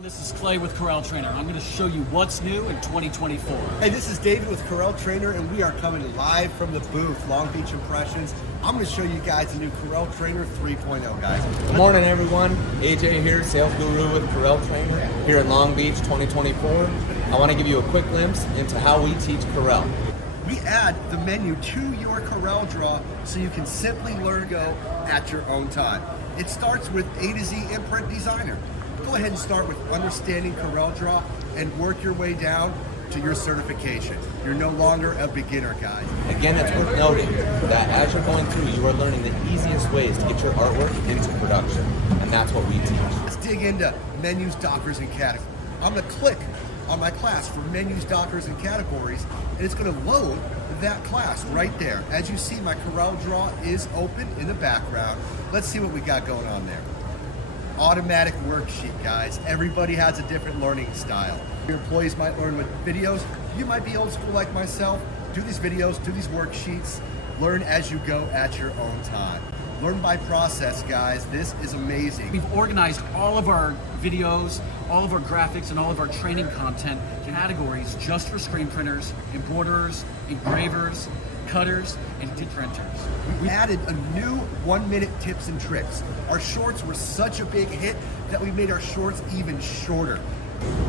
This is Clay with CorelTRAINER. I'm going to show you what's new in 2024. Hey, this is David with CorelTRAINER, and we are coming live from the booth, Long Beach Impressions. I'm going to show you guys the new CorelTRAINER 3.0, guys. Good morning, everyone. AJ here, sales guru with CorelTRAINER here in Long Beach 2024. I want to give you a quick glimpse into how we teach Corel. We add the menu to your CorelDRAW so you can simply learn go at your own time. It starts with A to Z Imprint Designer. Go ahead and start with understanding CorelDRAW and work your way down to your certification. You're no longer a beginner, guys. Again, it's worth noting that as you're going through, you are learning the easiest ways to get your artwork into production, and that's what we teach. Let's dig into menus, dockers, and categories. I'm going to click on my class for menus, dockers, and categories, and it's going to load that class right there. As you see, my CorelDRAW is open in the background. Let's see what we got going on there. Automatic worksheet, guys. Everybody has a different learning style. Your employees might learn with videos. You might be old school like myself. Do these videos, do these worksheets. Learn as you go at your own time. Learn by process, guys. This is amazing. We've organized all of our videos, all of our graphics, and all of our training content categories just for screen printers, embroiderers, engravers, cutters, and printers. We added a new 1-minute tips and tricks. Our shorts were such a big hit that we made our shorts even shorter.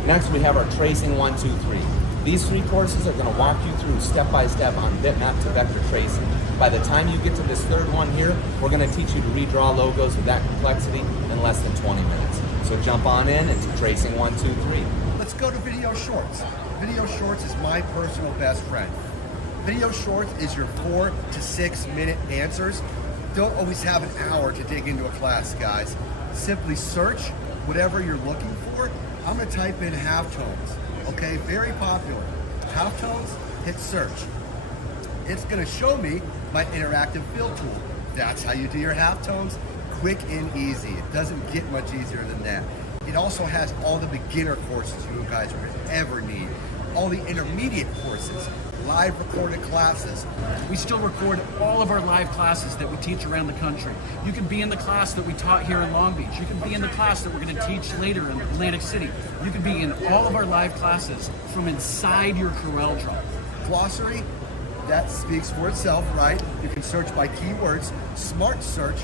Next, we have our tracing 1, 2, 3. These 3 courses are going to walk you through step-by-step on bitmap to vector tracing. By the time you get to this third one here, we're going to teach you to redraw logos with that complexity in less than 20 minutes. So jump on in into tracing 1, 2, 3. Let's go to video shorts. Video shorts is my personal best friend. Video shorts is your 4 to 6 minute answers. Don't always have an hour to dig into a class, guys. Simply search whatever you're looking for. I'm gonna type in halftones, okay? Very popular. Halftones, hit search. It's gonna show me my interactive fill tool. That's how you do your halftones, quick and easy. It doesn't get much easier than that. It also has all the beginner courses you guys are gonna ever need. All the intermediate courses, live recorded classes. We still record all of our live classes that we teach around the country. You can be in the class that we taught here in Long Beach. You can be in the class that we're going to teach later in Atlantic City. You can be in all of our live classes from inside your CorelDRAW. Glossary, that speaks for itself, right? You can search by keywords. Smart search,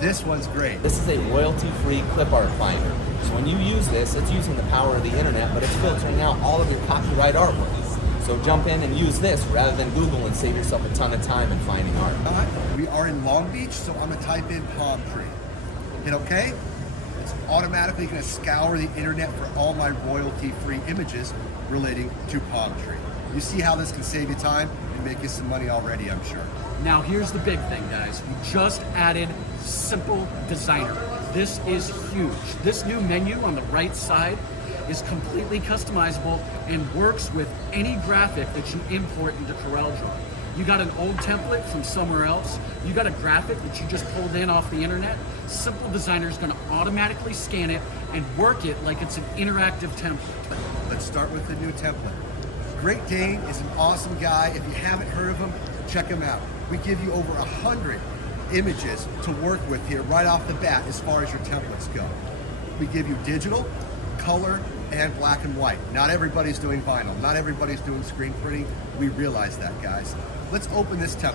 this one's great. This is a royalty-free Clipart finder. So when you use this, it's using the power of the internet, but it's filtering out all of your copyright artwork. So jump in and use this rather than Google and save yourself a ton of time in finding art. We are in Long Beach, so I'm gonna type in palm tree. Hit okay. It's automatically gonna scour the internet for all my royalty-free images relating to palm tree. You see how this can save you time and make you some money already, I'm sure. Now here's the big thing, guys. We just added SimpleDESGINER. This is huge. This new menu on the right side is completely customizable and works with any graphic that you import into CorelDRAW. You got an old template from somewhere else, you got a graphic that you just pulled in off the internet, SimpleDESGINER is going to automatically scan it and work it like it's an interactive template. Let's start with the new template. Great Dane is an awesome guy. If you haven't heard of him, check him out. We give you over 100 images to work with here right off the bat as far as your templates go. We give you digital, color, and black and white. Not everybody's doing vinyl. Not everybody's doing screen printing. We realize that, guys. Let's open this template.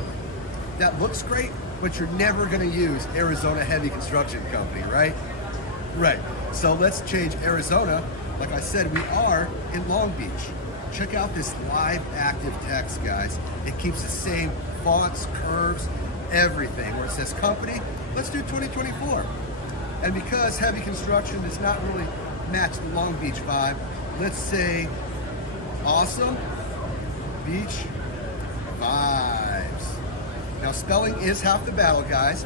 That looks great, but you're never gonna use Arizona Heavy Construction Company, right? Right. So let's change Arizona. Like I said, we are in Long Beach. Check out this live active text, guys. It keeps the same fonts, curves, everything. Where it says company, let's do 2024. And because heavy construction does not really match the Long Beach vibe, let's say awesome beach vibes. Now spelling is half the battle, guys.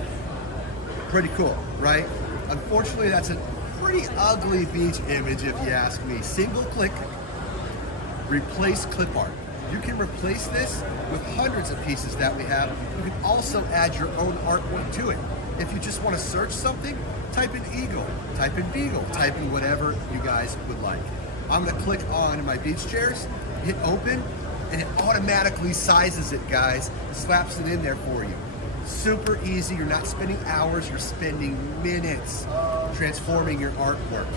Pretty cool, right? Unfortunately, that's a pretty ugly beach image if you ask me. Single click, replace Clipart. You can replace this with hundreds of pieces that we have. You can also add your own artwork to it. If you just want to search something, type in eagle, type in beagle, type in whatever you guys would like. I'm gonna click on my beach chairs, hit open, and it automatically sizes it, guys. Slaps it in there for you. Super easy, you're not spending hours, you're spending minutes transforming your artwork.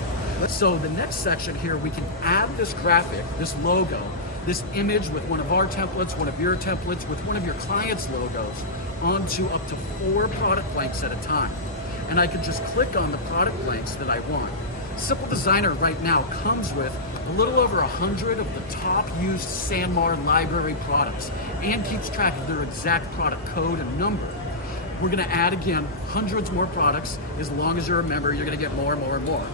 So the next section here, we can add this graphic, this logo, this image with one of our templates, one of your templates, with one of your clients' logos onto up to 4 product blanks at a time. And I can just click on the product blanks that I want. SimpleDESGINER right now comes with a little over 100 of the top used Sanmar library products and keeps track of their exact product code and number. We're gonna add again hundreds more products. As long as you're a member, you're gonna get more and more and more.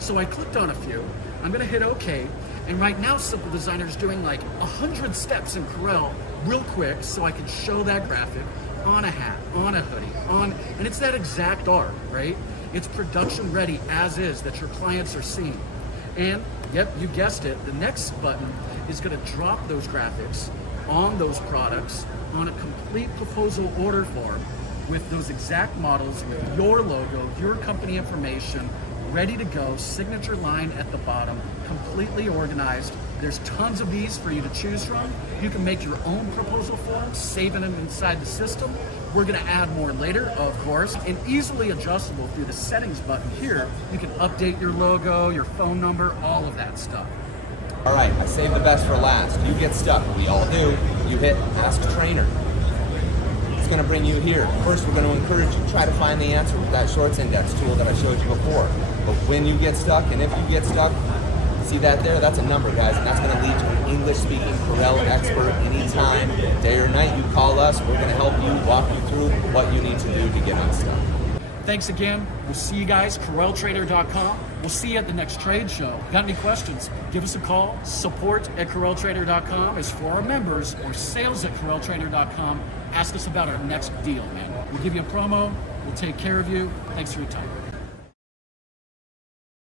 So I clicked on a few, I'm gonna hit OK, and right now SimpleDESGINER is doing like 100 steps in Corel real quick so I can show that graphic on a hat, on a hoodie, and it's that exact art, right? It's production ready as is that your clients are seeing. And yep, you guessed it, the next button is gonna drop those graphics on those products on a complete proposal order form with those exact models with your logo, your company information, ready to go, signature line at the bottom, completely organized. There's tons of these for you to choose from. You can make your own proposal forms, saving them inside the system. We're gonna add more later, of course, and easily adjustable through the settings button here. You can update your logo, your phone number, all of that stuff. All right, I saved the best for last. You get stuck, we all do. You hit Ask Trainer. It's gonna bring you here. First, we're gonna encourage you to try to find the answer with that shorts index tool that I showed you before. But when you get stuck, and if you get stuck, see that there? That's a number, guys, and that's gonna lead to an English-speaking Corel expert anytime, day or night. You call us, we're gonna help you, walk you through what you need to do to get unstuck. Thanks again. We'll see you guys, CorelTRAINER.com. We'll see you at the next trade show. Got any questions? Give us a call. Support@CorelTRAINER.com is for our members, or sales@CorelTRAINER.com. Ask us about our next deal, man. We'll give you a promo. We'll take care of you. Thanks for your time.